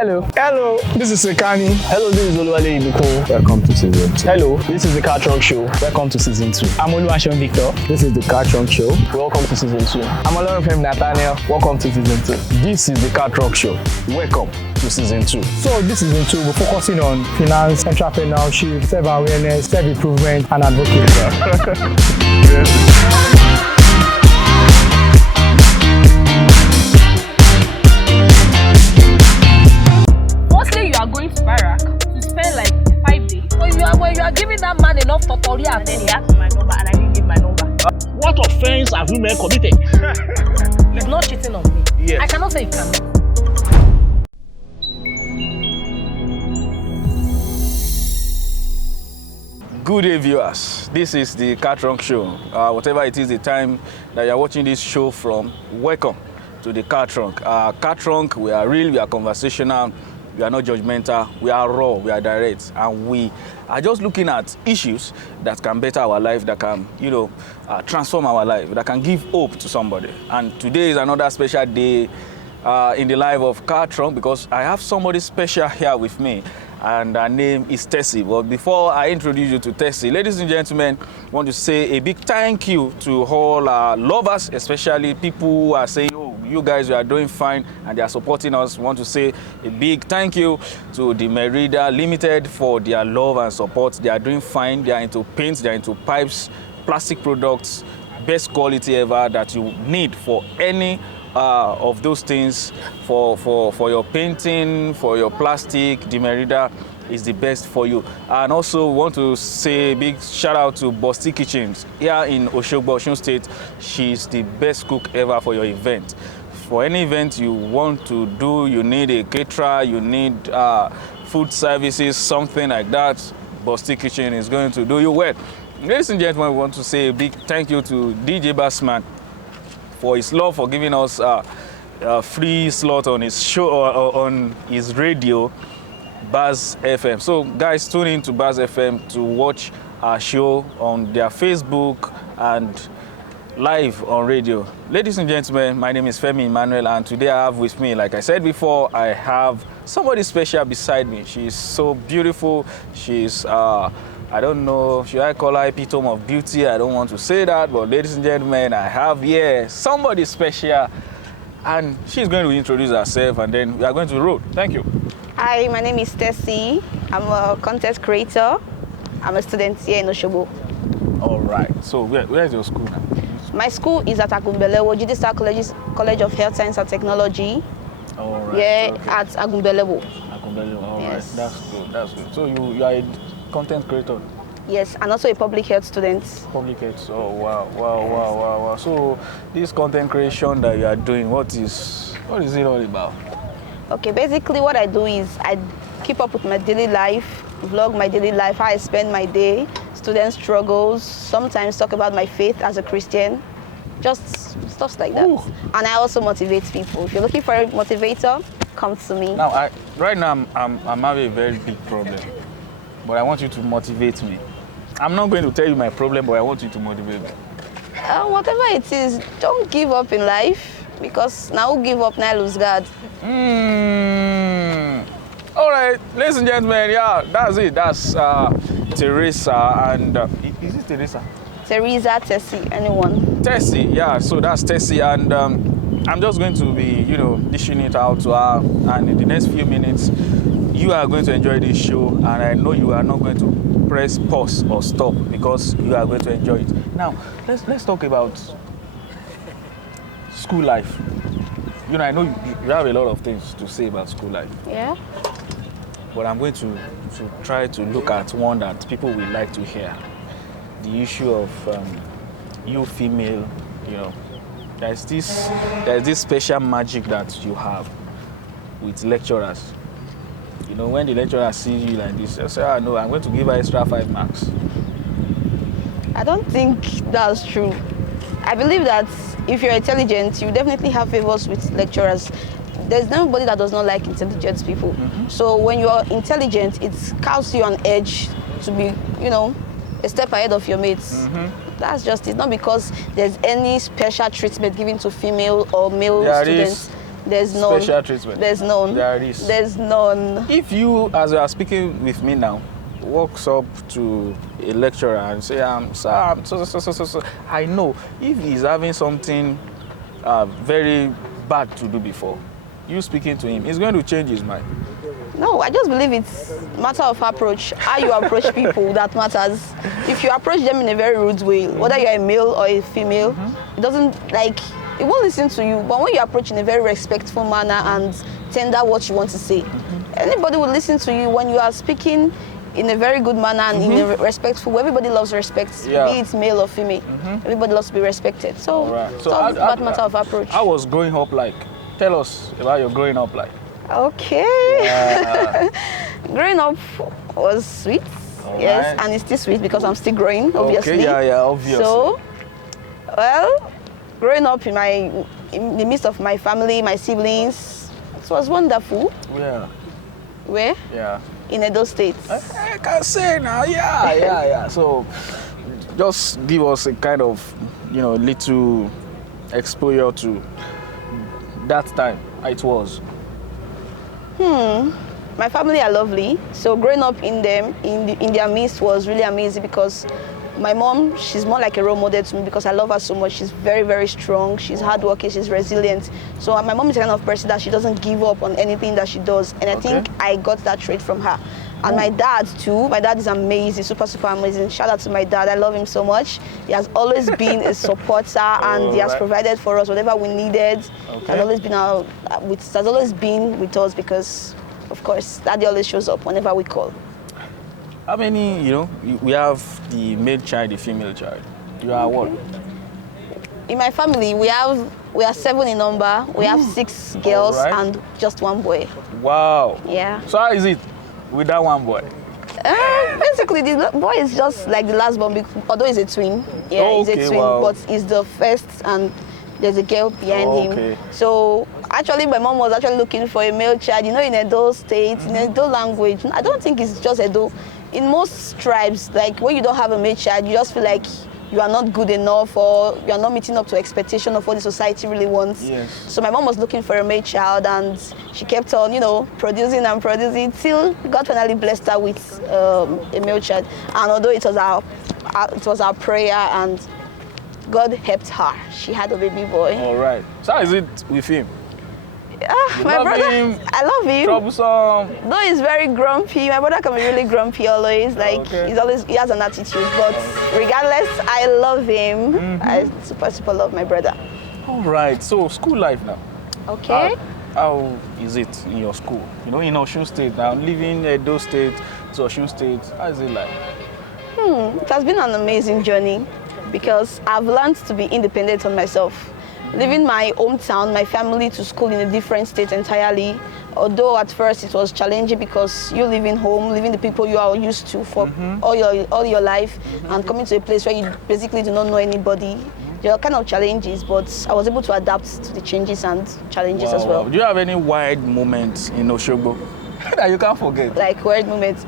Hello. Hello. This is Sekani. Hello, this is Oluwale Ibuko. Welcome to season 2. Hello, this is the Car Trunk Show. Welcome to season 2. I'm Oluwaseun Victor. This is the Car Trunk Show. Welcome to season 2. I'm Olorunfemi Nathaniel. Welcome to season 2. This is the Car Trunk Show. Welcome to season 2. So this season 2, we're focusing on finance, entrepreneurship, self-awareness, self-improvement, and advocacy. When you are giving that man enough tutorial, and then he asked my number and I didn't give my number. What offense have women committed? He's not cheating on me. Yes. I cannot say he cannot. Good day, viewers. This is the Car Trunk Show. Whatever it is, the time that you're watching this show from, welcome to the Car Trunk. Car Trunk, we are real, we are conversational, we are not judgmental, we are raw, we are direct, and we are just looking at issues that can better our life, that can, transform our life, that can give hope to somebody. And today is another special day in the life of Car Trunk because I have somebody special here with me, and her name is Tessy. But before I introduce you to Tessy, ladies and gentlemen, I want to say a big thank you to all our lovers, especially people who are saying, oh, you guys are doing fine, and they are supporting us. I want to say a big thank you to the Merida Limited for their love and support. They are doing fine. They are into paints, they are into pipes, plastic products, best quality ever that you need for any of those things, for your painting, for your plastic. The Merida is the best for you. And also want to say a big shout out to Bosti Kitchens here in Oshogbo, Osun State. She's the best cook ever for your event. For any event you want to do, you need a caterer, you need food services, something like that, Bosti Kitchen is going to do you well. Ladies and gentlemen, we want to say a big thank you to DJ Bassman for his love, for giving us a free slot on his show, on his radio, Buzz FM. So guys, tune in to Buzz FM to watch our show on their Facebook and live on radio. Ladies and gentlemen, my name is Femi Emmanuel, and today I have with me, like I said before, I have somebody special beside me. She's so beautiful. She's I don't know, should I call her epitome of beauty? I don't want to say that, but ladies and gentlemen, I have here somebody special, and she's going to introduce herself, and then we are going to roll. Thank you. Hi, my name is Tessy. I'm a content creator. I'm a student here in Oshogbo. All right. So where is your school now? My school is at Agumbelewo, Judicial College of Health Science and Technology. All right. Yeah, okay. At Agumbelewo. Agumbelewo. All Yes. right. That's good. That's good. So you are a content creator. Yes, and also a public health student. Public health. Oh wow. So this content creation that you are doing, what is it all about? Okay, basically what I do is I keep up with my daily life, vlog my daily life, how I spend my day, student struggles, sometimes talk about my faith as a Christian, just stuff like that. Ooh. And I also motivate people. If you're looking for a motivator, come to me. Now, right now I'm having a very big problem, but I want you to motivate me. I'm not going to tell you my problem, but I want you to motivate me. Whatever it is, don't give up in life, because now who give up, now lose God. All right, ladies and gentlemen, yeah, that's it. That's Teresa and is it Teresa? Teresa, Tessy, anyone. Tessy, yeah. So that's Tessy, and I'm just going to be, dishing it out to her. And in the next few minutes, you are going to enjoy this show, and I know you are not going to press pause or stop because you are going to enjoy it. Now, let's talk about school life. I know you have a lot of things to say about school life. Yeah. But I'm going to try to look at one that people will like to hear. The issue of you female, there's this special magic that you have with lecturers. When the lecturer sees you like this, they say, no, I'm going to give her extra 5 marks. I don't think that's true. I believe that if you're intelligent, you definitely have favors with lecturers. There's nobody that does not like intelligent people. Mm-hmm. So when you're intelligent, it gives you an edge to be, a step ahead of your mates. Mm-hmm. That's just it. Not because there's any special treatment given to female or male students. There's none. Special treatment. There's none. There is. There's none. If you, as you are speaking with me now, walks up to a lecturer and say, sir, so, I know if he's having something very bad to do before, you speaking to him, he's going to change his mind. No, I just believe it's a matter of approach. How you approach people that matters. If you approach them in a very rude way, whether you're a male or a female, it doesn't it won't listen to you. But when you approach in a very respectful manner and tender what you want to say, anybody will listen to you. When you are speaking in a very good manner and in a respectful way, everybody loves respect, be it male or female. Everybody loves to be respected. So, it's all about matter of approach. I was growing up like. Tell us about your growing up like. Okay. Growing up was sweet. Yes, and it's still sweet because I'm still growing, obviously. Okay, yeah, obviously. So, well, growing up in the midst of my family, my siblings, it was wonderful. Yeah. Where? Yeah. In Edo State. I can say now, yeah. So, just give us a kind of, little exposure to that time. It was. My family are lovely. So growing up in them, in their midst was really amazing because my mom, she's more like a role model to me because I love her so much. She's very, very strong. She's hardworking. She's resilient. So my mom is the kind of person that she doesn't give up on anything that she does. And I think I got that trait from her. And my dad too. My dad is amazing, super, super amazing. Shout out to my dad. I love him so much. He has always been a supporter and he has provided for us whatever we needed. He has always been with us because, of course, Daddy always shows up whenever we call. How many, we have the male child, the female child. You are what? In my family, we are 7 in number. We have 6 girls and just 1 boy. Wow. Yeah. So how is it with that 1 boy? Basically, the boy is just like the last born, although he's a twin. Yeah, he's a twin, but he's the first and there's a girl behind him. So actually, my mom was actually looking for a male child, in Edo State, in Edo language. I don't think it's just Edo. In most tribes, like when you don't have a male child, you just feel like you are not good enough or you are not meeting up to expectation of what the society really wants. Yes. So my mom was looking for a male child and she kept on, producing and producing till God finally blessed her with a male child. And although it was our prayer and God helped her, she had a baby boy. All right. So how is it with him? My brother, I love him. Troublesome. Though he's very grumpy, my brother can be really grumpy always. Like he has an attitude, but regardless, I love him. I super love my brother. All right. So school life now. Okay. How is it in your school? In Osun State now, leaving Edo State to Osun State. How is it like? It has been an amazing journey because I've learned to be independent on myself. Leaving my hometown, my family to school in a different state entirely. Although at first it was challenging because you're leaving home, leaving the people you are used to for all your life, and coming to a place where you basically do not know anybody. There are kind of challenges, but I was able to adapt to the changes and challenges as well. Do you have any wild moments in Osogbo that you can't forget? Like wild moments?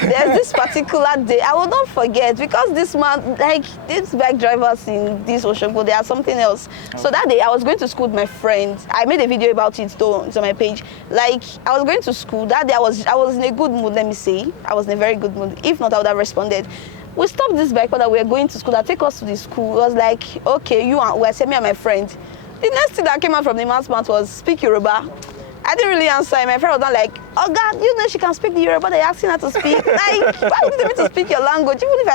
There's this particular day I will not forget because this man, like these bike drivers in this Osogbo, they are something else. So that day I was going to school with my friend. I made a video about it though, it's on my page. Like I was going to school that day. I was in a good mood. Let me say, I was in a very good mood. If not, I would have responded. We stopped this bike that we were going to school. That take us to the school. It was like, okay, me and my friend. The next thing that came out from the man's mouth was speak Yoruba. I didn't really answer. My friend was not like, oh God, she can speak the Yoruba, they're asking her to speak. Like, why would you tell me to speak your language? Even if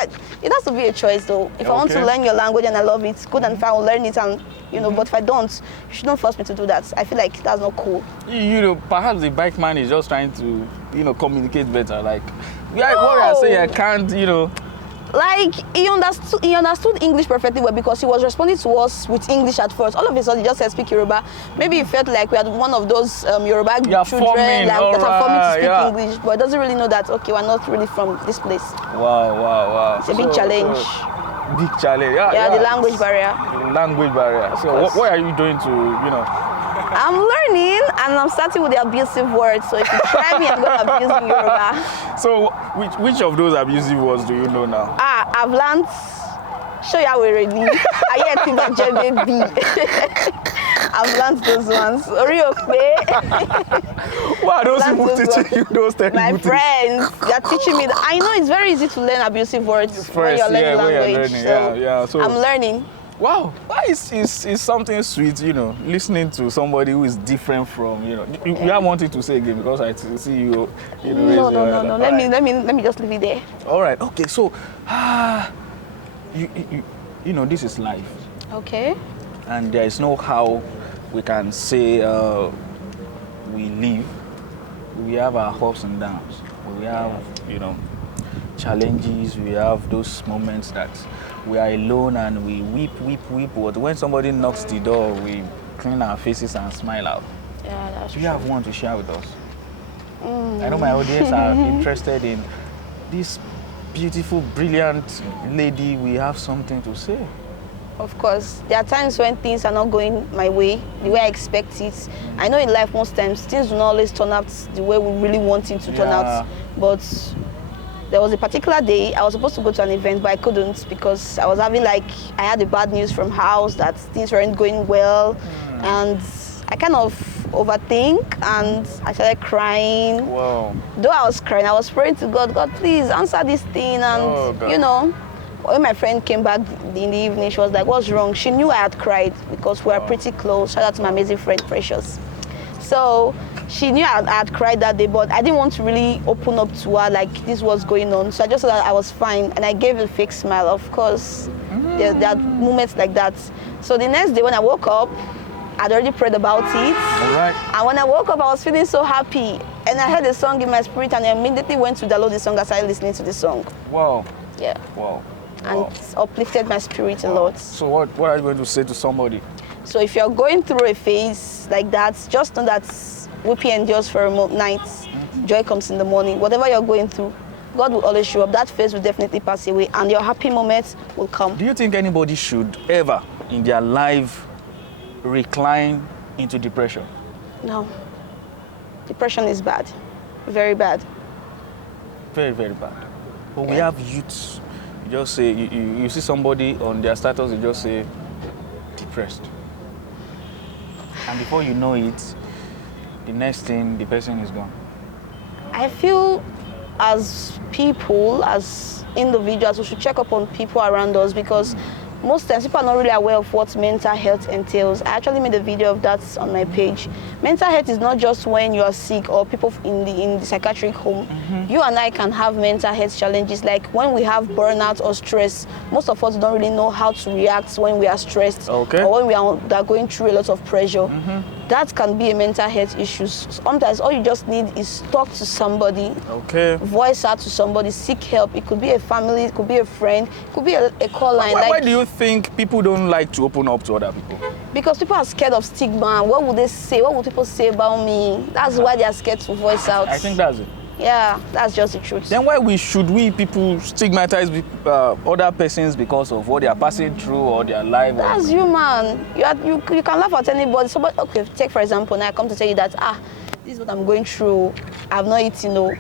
it has to be a choice though. If I want to learn your language and I love it, good and fine, I will learn it and, but if I don't, you shouldn't force me to do that. I feel like that's not cool. Perhaps the bike man is just trying to, communicate better. Like, what I say, I can't, Like, he understood English perfectly well because he was responding to us with English at first. All of a sudden, he just said speak Yoruba. Maybe he felt like we had one of those Yoruba children that are forming to speak English, but doesn't really know that, okay, we're not really from this place. Wow. It's a big challenge. Big challenge, the language barrier. Language barrier. So what are you doing to, I'm learning and I'm starting with the abusive words. So if you try me, I'm going to abuse you Yoruba. So which of those abusive words do you know now? I've learned show ya already. I hear baby. I've learned those ones. Oriope. Why are those Learned people those teaching you those terrible My things? friends, they're teaching me. I know it's very easy to learn abusive words when First, you're learning when you're language. learning, So, yeah. So I'm learning. wow, why is something sweet, listening to somebody who is different from, you have one thing to say again because I see you, raise No. your hand. Let me just leave it there. All right, okay, so, this is life, Okay. and there is no how we can say we live. We have our ups and downs. We have, challenges. We have those moments that we are alone and we weep. But when somebody knocks the door, we clean our faces and smile out. Yeah, that's Do true. you have one to share with us? I know my audience are interested in this beautiful, brilliant lady. We have something to say. Of course, there are times when things are not going my way, the way I expect it. I know in life most times things do not always turn out the way we really want it to turn out. But there was a particular day I was supposed to go to an event, but I couldn't because I was having I had the bad news from house that things weren't going well, and I kind of overthink and I started crying. Wow. Though I was crying, I was praying to God, God, please answer this thing. And when my friend came back in the evening, she was like, what's wrong? She knew I had cried because we were pretty close. Shout out to my amazing friend, Precious. So she knew I had cried that day, but I didn't want to really open up to her like this was going on. So I just said that I was fine, and I gave a fake smile. Of course, there are moments like that. So the next day when I woke up, I'd already prayed about it. All right. And when I woke up, I was feeling so happy. And I heard a song in my spirit, and I immediately went to download the song and started listening to the song. Wow. Yeah. Wow. And it's uplifted my spirit a lot. So what are you going to say to somebody? So if you're going through a phase like that, just know that weeping endures for a night. Joy comes in the morning. Whatever you're going through, God will always show up. That phase will definitely pass away, and your happy moments will come. Do you think anybody should ever in their life recline into depression? No. Depression is bad. Very bad. Very, very bad. But we have youths. You just say, you see somebody on their status, you just say, depressed. And before you know it, the next thing, the person is gone. I feel as people, as individuals, we should check up on people around us because most times people are not really aware of what mental health entails. I actually made a video of that on my page. Mental health is not just when you are sick or people in the psychiatric home. You and I can have mental health challenges, like when we have burnout or stress. Most of us don't really know how to react when we are stressed or when we are going through a lot of pressure. That can be a mental health issue. Sometimes all you just need is talk to somebody, voice out to somebody, seek help. It could be a family, it could be a friend, it could be a call line. Why do you think people don't like to open up to other people? Because people are scared of stigma. What would they say? What would people say about me? That's why they are scared to voice out. I think that's it. Yeah, that's just the truth. Then why should we people stigmatize other persons because of what they are passing through or their life? That's human. You can laugh at anybody. Somebody, okay, take for example, now I come to tell you that, this is what I'm going through. I've not eaten,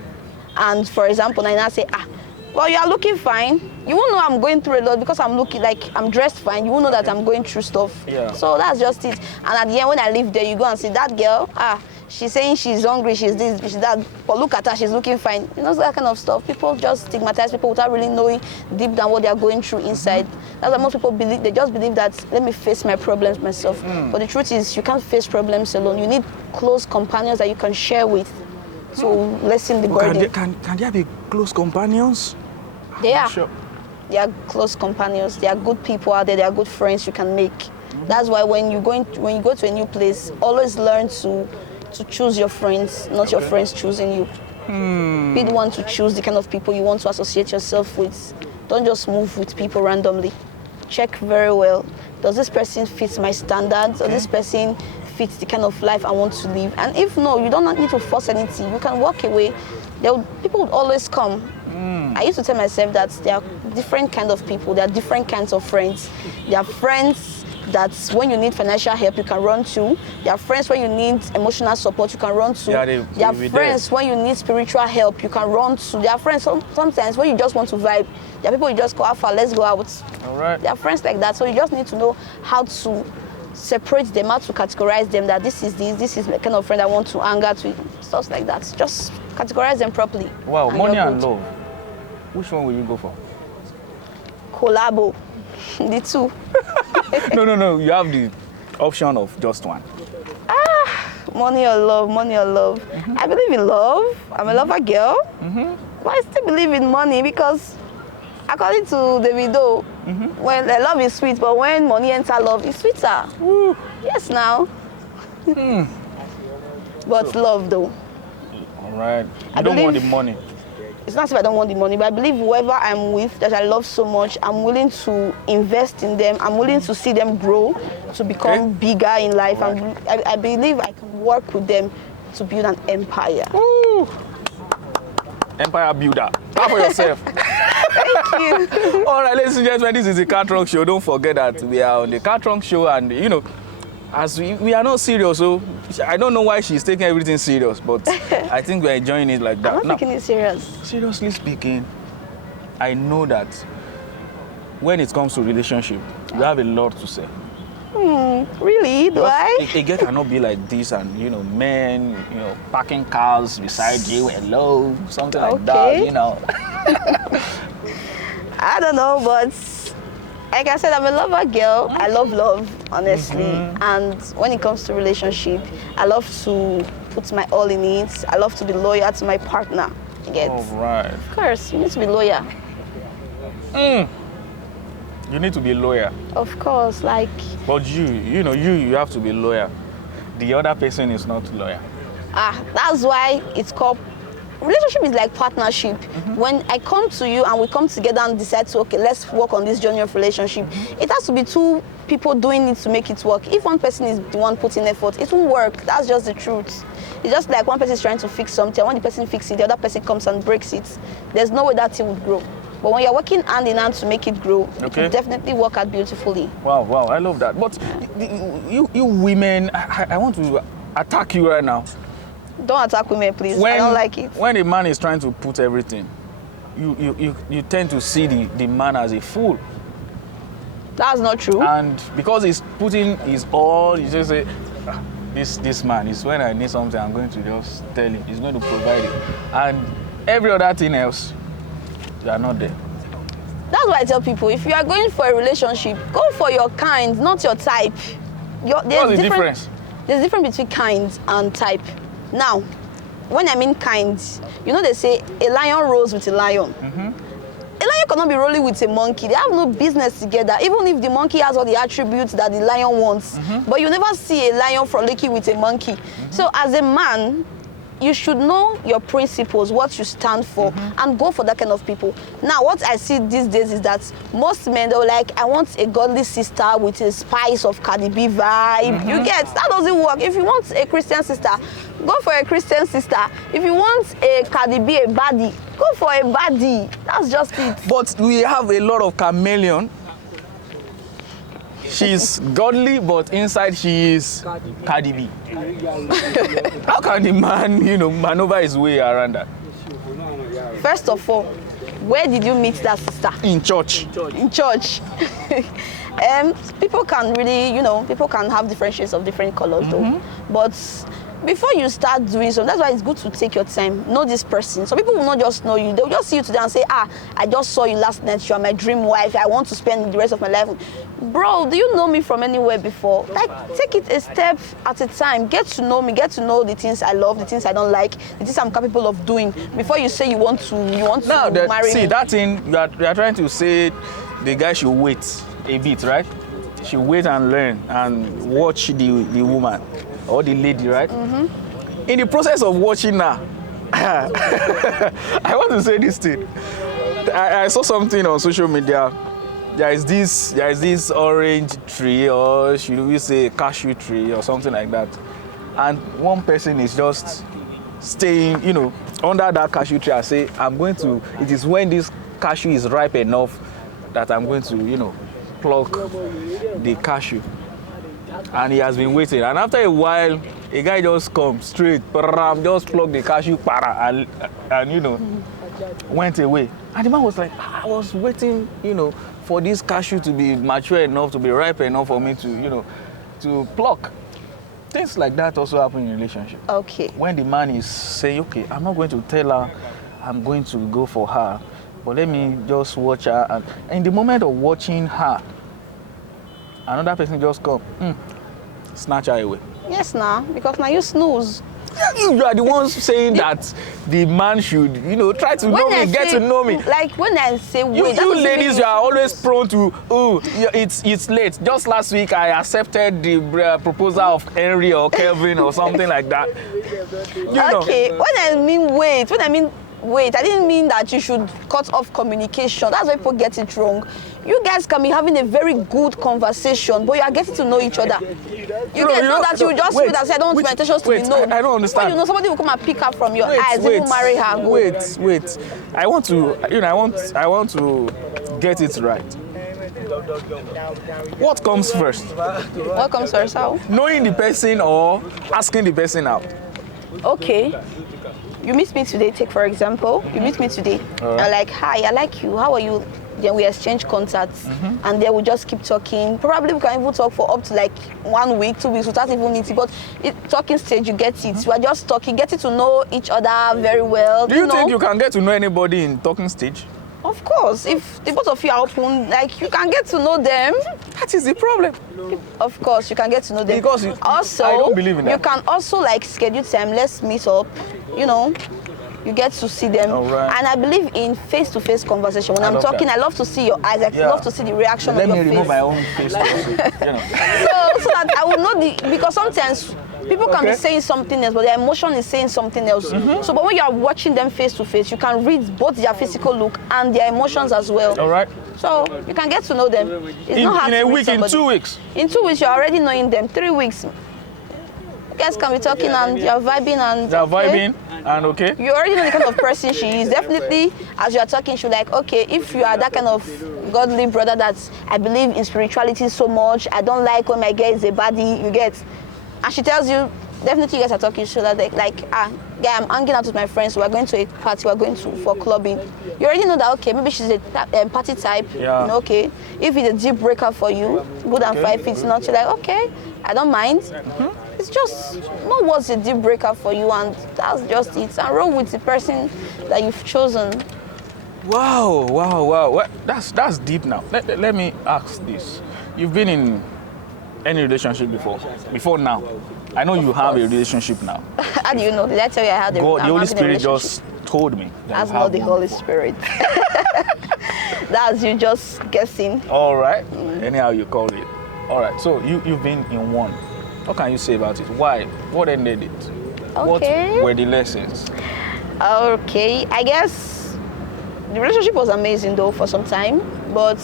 and for example, now I say, well, you are looking fine. You won't know I'm going through a lot because I'm looking like I'm dressed fine. You won't know that I'm going through stuff. Yeah. So that's just it. And at the end, when I leave there, you go and see that girl, she's saying she's hungry, she's this, she's that, but look at her, she's looking fine. That kind of stuff. People just stigmatize people without really knowing deep down what they're going through inside. That's why most people believe, they just believe that, let me face my problems myself. But the truth is, you can't face problems alone. You need close companions that you can share with to lessen the burden. Can there be close companions? They are. Sure. They are close companions. They are good people out there. They are good friends you can make. That's why when you go to a new place, always learn to choose your friends, not your friends choosing you. Be the one to choose the kind of people you want to associate yourself with. Don't just move with people randomly. Check very well. Does this person fit my standards? Does this person fit the kind of life I want to live? And if no, you don't need to force anything. You can walk away. People would always come. I used to tell myself that there are different kinds of people. There are different kinds of friends. There are friends that when you need financial help, you can run to. There are friends when you need emotional support, you can run to. There are friends when you need spiritual help, you can run to. There are friends sometimes when you just want to vibe. There are people you just go out for, let's go out. All right. There are friends like that, so you just need to know how to separate them, how to categorize them, that this is the kind of friend I want to hang out with, stuff like that. Just categorize them properly. Wow, money you're and good. love. Which one will you go for? Collabo. The two. No. You have the option of just one. Money or love, money or love. I believe in love. I'm a lover girl. But I still believe in money because according to Davido, when love is sweet, but when money enters love, it's sweeter. Woo. Yes, now. But love, though. All right. I You don't want the believe- money. It's not as if I don't want the money, but I believe whoever I'm with that I love so much, I'm willing to invest in them. I'm willing to see them grow, to become bigger in life. Right. I believe I can work with them to build an empire. Woo. Empire builder. Clap for yourself. Thank you. All right, ladies and gentlemen, this is the Car Trunk Show. Don't forget that we are on the Car Trunk Show, and as we are not serious, so I don't know why she's taking everything serious, but I think we're enjoying it like that. I'm not taking it serious. Seriously speaking, I know that when it comes to relationship, you have a lot to say. Really? Do I? A girl cannot be like this, and men, parking cars beside you, hello, something like Okay. that, I don't know, but like I said, I'm a lover girl. I love love, honestly. And when it comes to relationship, I love to put my all in it. I love to be loyal to my partner. You get? All right. Of course, you need to be loyal. You need to be loyal. Of course, like, But you have to be loyal. The other person is not loyal. that's why it's called, relationship is like partnership. When I come to you and we come together and decide to, okay, let's work on this journey of relationship, it has to be two people doing it to make it work. If one person is the one putting effort, it won't work. That's just the truth. It's just like one person is trying to fix something, when the person fixes it, the other person comes and breaks it. There's no way that thing would grow. But when you're working hand in hand to make it grow, it Okay. will definitely work out beautifully. Wow, I love that. But you women, I want to attack you right now. Don't attack women, please. I don't like it. When a man is trying to put everything, you tend to see the man as a fool. That's not true. And because he's putting his all, you just say, this man is, when I need something, I'm going to just tell him. He's going to provide it. And every other thing else, you are not there. That's why I tell people, if you are going for a relationship, go for your kind, not your type. What's the difference? There's a difference between kind and type. Now, when I mean kind, they say a lion rolls with a lion. A lion cannot be rolling with a monkey. They have no business together, even if the monkey has all the attributes that the lion wants. But you never see a lion frolicking with a monkey. So as a man, you should know your principles, what you stand for, and go for that kind of people. Now, what I see these days is that most men, they're like, I want a godly sister with a spice of Cardi B vibe. You get? That doesn't work. If you want a Christian sister, go for a Christian sister. If you want a Cardi B, a baddie, go for a baddie. That's just it. But we have a lot of chameleon. She's godly, but inside she is Cardi B. How can the man, maneuver his way around that? First of all, where did you meet that sister? In church. In church. People can really, people can have different shades of different colors though. But before you start doing something, that's why it's good to take your time. Know this person. Some people will not just know you. They'll just see you today and say, I just saw you last night. You are my dream wife. I want to spend the rest of my life. Bro, do you know me from anywhere before? Like, take it a step at a time. Get to know me. Get to know the things I love, the things I don't like, the things I'm capable of doing. Before you say you want to marry me. That thing, you are trying to say the guy should wait a bit, right? Should wait and learn and watch the woman or the lady, right? In the process of watching her, I want to say this thing. I saw something on social media. There is this orange tree, or should we say cashew tree or something like that. And one person is just staying, under that cashew tree and say, it is when this cashew is ripe enough that I'm going to, pluck the cashew. And he has been waiting. And after a while, a guy just comes straight, just pluck the cashew, and went away. And the man was like, I was waiting, for this cashew to be mature enough, to be ripe enough for me to, to pluck. Things like that also happen in relationship. Okay. When the man is saying, okay, I'm not going to tell her I'm going to go for her, but let me just watch her. And in the moment of watching her, another person just come, snatch her away. Yes, now, because now you snooze. You are the ones saying that the man should, try to know me, get to know me. Like when I say wait, You ladies, you are always prone to, it's late. Just last week, I accepted the proposal of Henry or Kelvin or something like that. Okay, when I mean wait, I didn't mean that you should cut off communication. That's why people get it wrong. You guys can be having a very good conversation, but you are getting to know each other. You just feel that I don't want my intentions to be known. I don't understand. But somebody will come and pick her from your eyes, even marry her. And go. Wait. I want to get it right. What comes first? What comes first? How? Knowing the person or asking the person out? Okay. You meet me today, take for example, you meet me today, Right. I'm like, hi, I like you, how are you? Then we exchange contacts, and then we just keep talking. Probably we can even talk for up to like 1 week, 2 weeks without even meeting, but talking stage, you get it. We are just talking, getting to know each other very well. Do you think you can get to know anybody in talking stage? Of course, if the both of you are open, like you can get to know them. That is the problem. Of course, you can get to know them. Because also, I don't believe in that. You can also like schedule time. Let's meet up. You get to see them. All right. And I believe in face-to-face conversation. When I I'm love talking, that. I love to see your eyes. I love to see the reaction Let of me your face. remove my own face. So that I will know because sometimes people can be saying something else, but their emotion is saying something else. So, but when you are watching them face to face, you can read both their physical look and their emotions as well. All right. So you can get to know them. It's not hard In to a read week, in somebody. 2 weeks. In 2 weeks, you're already knowing them. 3 weeks, you guys can be talking and you're vibing and They are vibing and okay. You already know the kind of person she is. Definitely, as you are talking, she'll like, okay, if you are that kind of godly brother that I believe in spirituality so much, I don't like when my girl is a baddie, you get. And she tells you, definitely you guys are talking, so that guy, I'm hanging out with my friends, we're going to a party, we're going for clubbing. You already know that, okay, maybe she's a party type, Yeah. Okay. If it's a deal breaker for you, good and 5 feet, not, you're like, okay, I don't mind. It's just not what's a deal breaker for you, and that's just it. And roll with the person that you've chosen. Wow. Well, that's deep now. Let me ask this. You've been in any relationship before? Before now? I know you have a relationship now. How do you know? Did I tell you I had a God, the I'm Holy having a Spirit relationship? just told me. That That's you have not the one Holy before. Spirit. That's you just guessing. All right. Anyhow you call it. All right. So you've been in one. What can you say about it? Why? What ended it? Okay. What were the lessons? Okay, I guess the relationship was amazing though for some time, but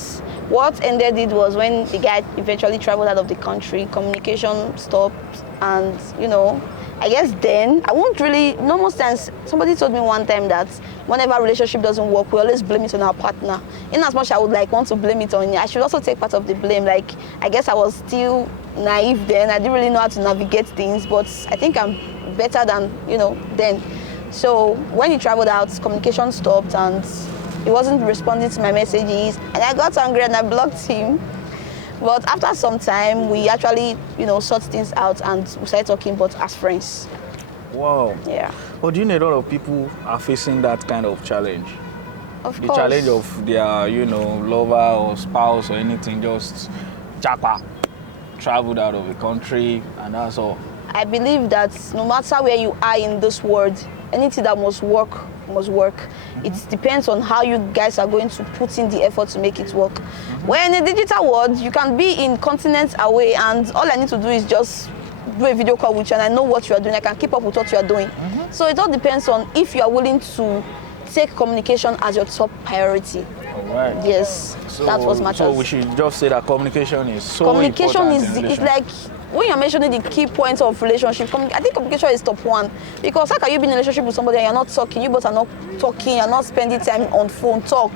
what ended it was when the guy eventually traveled out of the country, communication stopped, and I guess then I won't really. Most times, somebody told me one time that whenever a relationship doesn't work, we always blame it on our partner. In as much I would want to blame it on you, I should also take part of the blame. Like I guess I was still naive then. I didn't really know how to navigate things, but I think I'm better than then. So when he traveled out, communication stopped and he wasn't responding to my messages, and I got angry and I blocked him. But after some time, we actually, sort things out and we started talking, but as friends. Wow. Yeah. But do you know a lot of people are facing that kind of challenge? Of The course. challenge of their, lover or spouse or anything, just japa, traveled out of the country, and that's all. I believe that no matter where you are in this world, anything that must work must work. It depends on how you guys are going to put in the effort to make it work. When in a digital world, you can be in continents away, and all I need to do is just do a video call with you and I know what you are doing. I can keep up with what you are doing. So it all depends on if you are willing to take communication as your top priority. All right. Yes, that's what matters. So we should just say that communication is so Communication important is in it's relationship. like when you're mentioning the key points of relationship. I think communication is top one, because how can you be in a relationship with somebody and you're not talking? You both are not talking. You're not spending time on phone talk.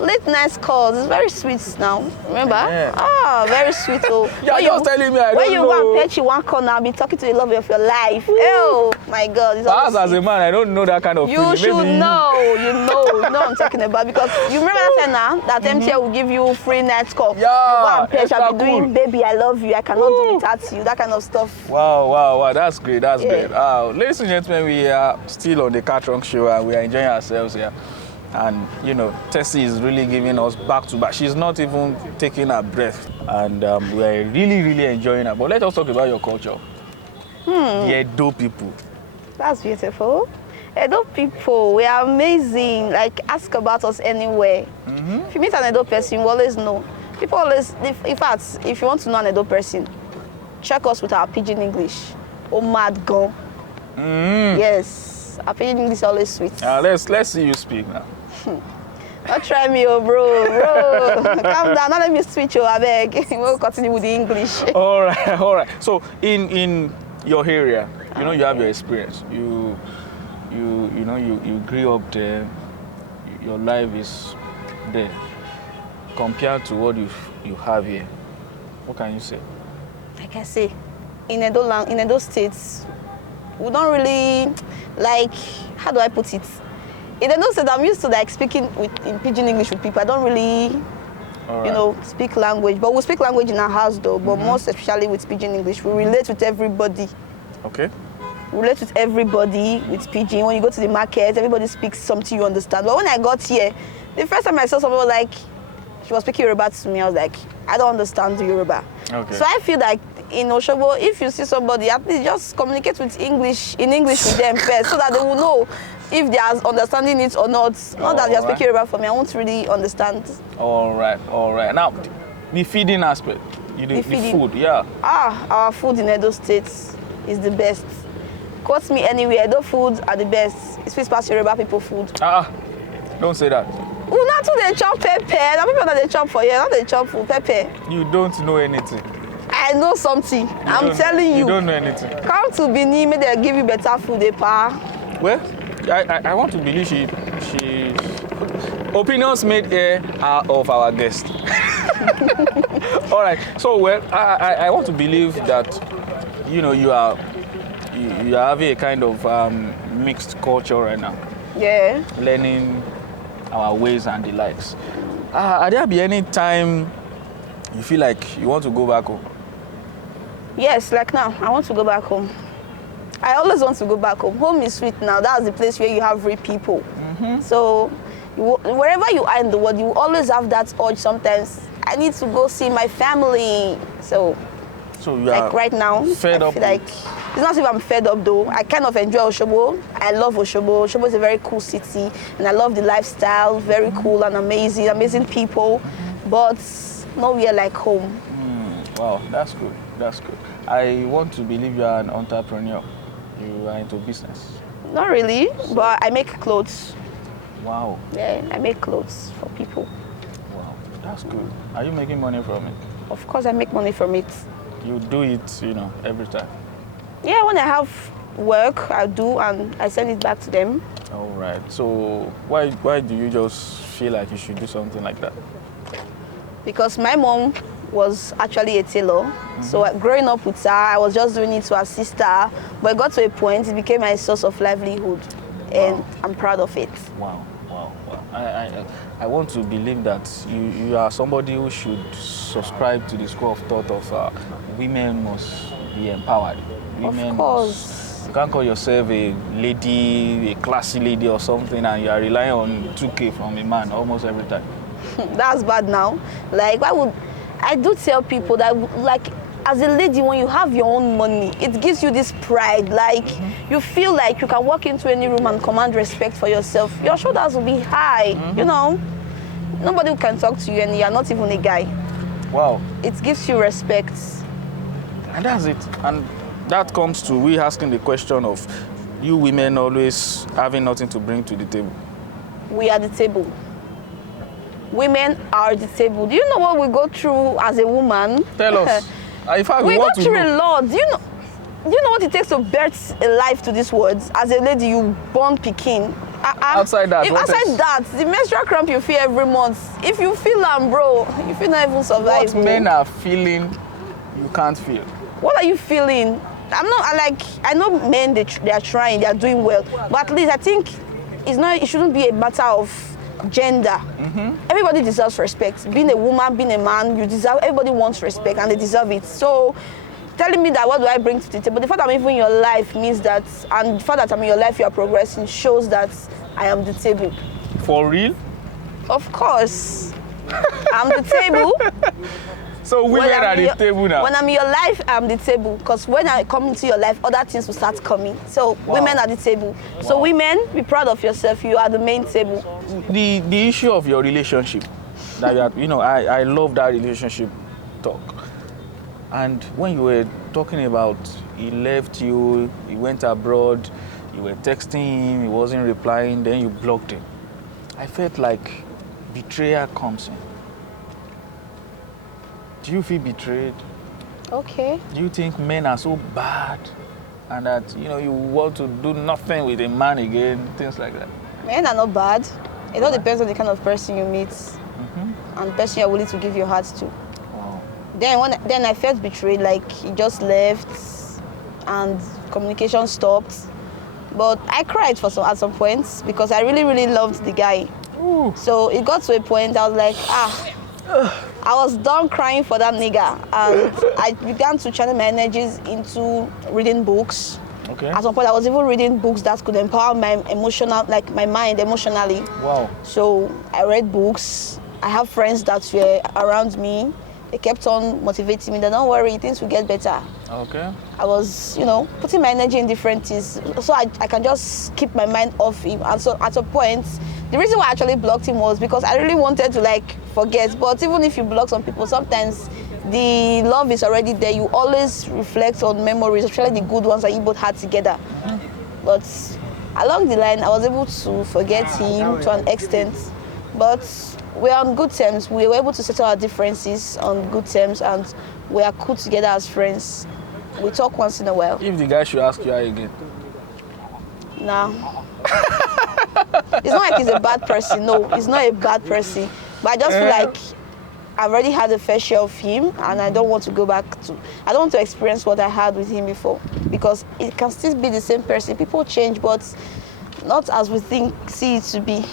late night calls. It's very sweet now. Remember? Yeah. Ah, very sweet. Oh, You're just telling me I when don't you know. go and pet you one corner, I'll be talking to the love of your life. Oh my God! It's Perhaps always as a man, I don't know that kind of you feeling. should Maybe know. You know what I'm talking about because you remember that time now that MTN will give you free night call. Yeah, You go and pet, extra I'll be doing cool. baby, I love you. I cannot do without you. That kind of stuff. Wow, that's great, that's Yeah. great. Ladies and gentlemen, we are still on the Car Trunk Show and we are enjoying ourselves here. And you know, Tessy is really giving us back to back. She's not even taking her breath. And we are really enjoying her. But let us talk about your culture. The Edo people. That's beautiful. Edo people, we are amazing. Like, ask about us anywhere. If you meet an Edo person, you always know. People always, in fact, if you want to know an Edo person, check us with our pidgin English. Oh, mad gone. Yes, our pidgin English is always sweet. Let's see you speak now. Don't try me, oh, bro. Calm down. Now let me switch, I beg. We'll continue with the English. All right. So in your area, you know, you have your experience. You grew up there. Your life is there. Compared to what you have here, what can you say? Like I say, in Edo states, we don't really, like, how do I put it? In Edo State, I'm used to like speaking in pidgin English with people. I don't really, speak language. But we speak language in our house though, but most especially with pidgin English. We relate with everybody. Okay. We relate with everybody with pidgin. When you go to the market, everybody speaks something you understand. But when I got here, the first time I saw someone like, she was speaking Yoruba to me, I was like, I don't understand Yoruba. Okay. So I feel like in Oshobo, if you see somebody, at least just communicate in English with them first so that they will know if they are understanding it or not. Not that you're speaking Yoruba for me, I won't really understand. All right. Now, the feeding aspect, the food, yeah. Our food in Edo State is the best. Quote me anywhere, Edo food are the best. It's sweet past Yoruba people food. Don't say that. Not too they chop pepper. Now people that they chop for here, not they chop for pepper. You don't know anything. I know something. I'm telling you. You don't know anything. Come to Benin, may they give you better food, pa. Well, I want to believe she opinions made here are of our guest. All right. So well, I want to believe that you are having a kind of mixed culture right now. Yeah. Learning our ways and the likes. Are there be any time you feel like you want to go back home? Yes, like now, I want to go back home. I always want to go back home. Home is sweet now. That's the place where you have real people. So wherever you are in the world, you always have that urge sometimes. I need to go see my family. So you like are right now, fed I up feel like it's not as if I'm fed up though. I kind of enjoy Oshobo. I love Oshobo. Oshobo is a very cool city, and I love the lifestyle. Very cool and amazing people, but nowhere like home. Wow, that's good. I want to believe you are an entrepreneur. You are into business. Not really, but I make clothes. Wow. Yeah, I make clothes for people. Wow, that's good. Are you making money from it? Of course, I make money from it. You do it, every time. Yeah, when I have work, I do, and I send it back to them. All right. So why do you just feel like you should do something like that? Because my mom was actually a tailor. So growing up with her, I was just doing it to assist her. But it got to a point, it became my source of livelihood. And I'm proud of it. Wow. I want to believe that you are somebody who should subscribe to the school of thought of women must be empowered. Women of course. You can't call yourself a lady, a classy lady or something, and you are relying on 2K from a man almost every time. That's bad now. Like, I do tell people that, like, as a lady, when you have your own money, it gives you this pride. Like, you feel like you can walk into any room and command respect for yourself. Your shoulders will be high, Nobody can talk to you and you're not even a guy. Wow. It gives you respect. And that's it. And that comes to we asking the question of you women always having nothing to bring to the table. We are the table. Women are the table. Do you know what we go through as a woman? Tell us. In fact, we go want to through know. a lot. Do you know what it takes to birth a life to this world? As a lady, you born Pekin. Outside that, if what outside else? that, the menstrual cramp you feel every month, if you feel them, bro, you feel not even survive. What men are feeling, you can't feel. What are you feeling? I know men, they are trying, they are doing well, but at least I think it shouldn't be a matter of gender. Everybody deserves respect. Being a woman, being a man, everybody wants respect and they deserve it. So telling me that what do I bring to the table, the fact that I'm even in your life means that, and the fact that I'm in your life, you are progressing, shows that I am the table. For real? Of course. I'm the table. So women are the table now. When I'm in your life, I'm the table. Because when I come into your life, other things will start coming. So women are the table. So women, be proud of yourself. You are the main table. The issue of your relationship, that I love that relationship talk. And when you were talking about he left you, he went abroad, you were texting him, he wasn't replying, then you blocked him. I felt like betrayal comes in. Do you feel betrayed? Okay. Do you think men are so bad and that you want to do nothing with a man again, things like that? Men are not bad. It all depends on the kind of person you meet and the person you're willing to give your heart to. Wow. Then I felt betrayed, like he just left and communication stopped. But I cried at some points because I really, really loved the guy. Ooh. So it got to a point I was like, I was done crying for that nigga, and I began to channel my energies into reading books. Okay. At some point, I was even reading books that could empower my my mind emotionally. Wow. So I read books. I have friends that were around me. They kept on motivating me that don't worry, things will get better. Okay. I was, putting my energy in different things so I can just keep my mind off him. And so at a point, the reason why I actually blocked him was because I really wanted to forget. But even if you block some people, sometimes the love is already there. You always reflect on memories, especially the good ones that you both had together. But along the line, I was able to forget him to an extent. But we're on good terms. We were able to settle our differences on good terms, and we are cool together as friends. We talk once in a while. If the guy should ask you out again. Nah. It's not like he's a bad person. No, he's not a bad person. But I just feel like I've already had a fair share of him, and I don't want to go back to. I don't want to experience what I had with him before, because it can still be the same person. People change, but not as we see it to be.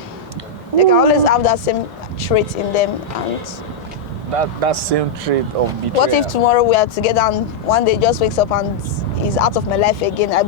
They can always have that same trait in them, and that same trait of betrayal. what if tomorrow we are together and one day just wakes up and is out of my life again? I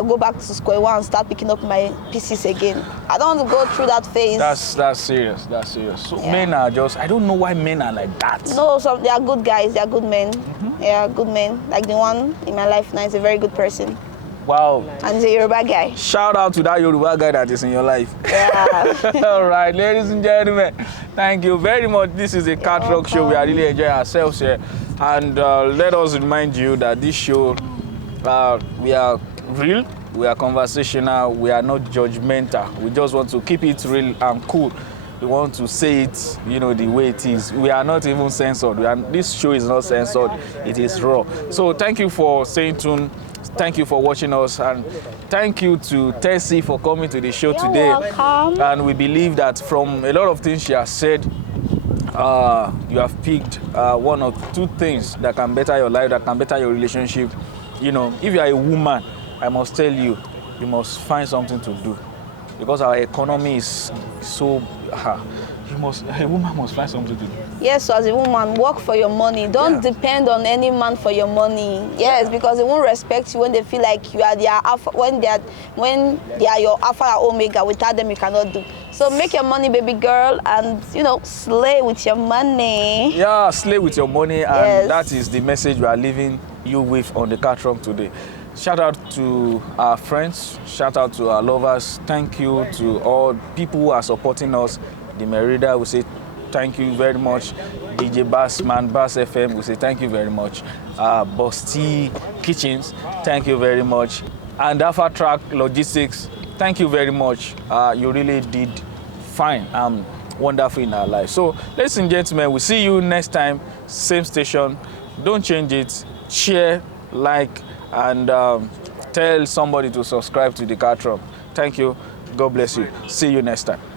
go back to square one and start picking up my pieces again. I don't want to go through that phase. That's serious. That's serious. So men are just, I don't know why men are like that. No, they are good guys. They are good men. They are good men. Like the one in my life now is a very good person. Wow. And he's a Yoruba guy. Shout out to that Yoruba guy that is in your life. Yeah. All right, ladies and gentlemen, thank you very much. This is a Cat Rock show. We are really enjoying ourselves here. And let us remind you that this show, we are real, we are conversational, we are not judgmental. We just want to keep it real and cool. We want to say it, the way it is. We are not even censored. This show is not censored. It is raw. So thank you for staying tuned. Thank you for watching us, and thank you to Tessy for coming to the show today. Welcome. And we believe that from a lot of things she has said, you have picked one or two things that can better your life, that can better your relationship. If you are a woman, I must tell you, you must find something to do, because our economy is so. A woman must find something to do. Yes, so as a woman, work for your money. Don't depend on any man for your money. Yes, because they won't respect you when they feel like you are their alpha, when they are your alpha and omega. Without them, you cannot do. So make your money, baby girl, and slay with your money. Yeah, slay with your money, and yes. That is the message we are leaving you with on the Cat Rock today. Shout out to our friends, shout out to our lovers. Thank you to all people who are supporting us. The Merida, we say thank you very much. DJ Bassman, Bass FM, we say thank you very much. Busty Kitchens, thank you very much. And Alpha Track Logistics, thank you very much. You really did fine and wonderful in our life. So, ladies and gentlemen, we'll see you next time, same station. Don't change it. Share, like, and tell somebody to subscribe to the Cat Rock. Thank you. God bless you. See you next time.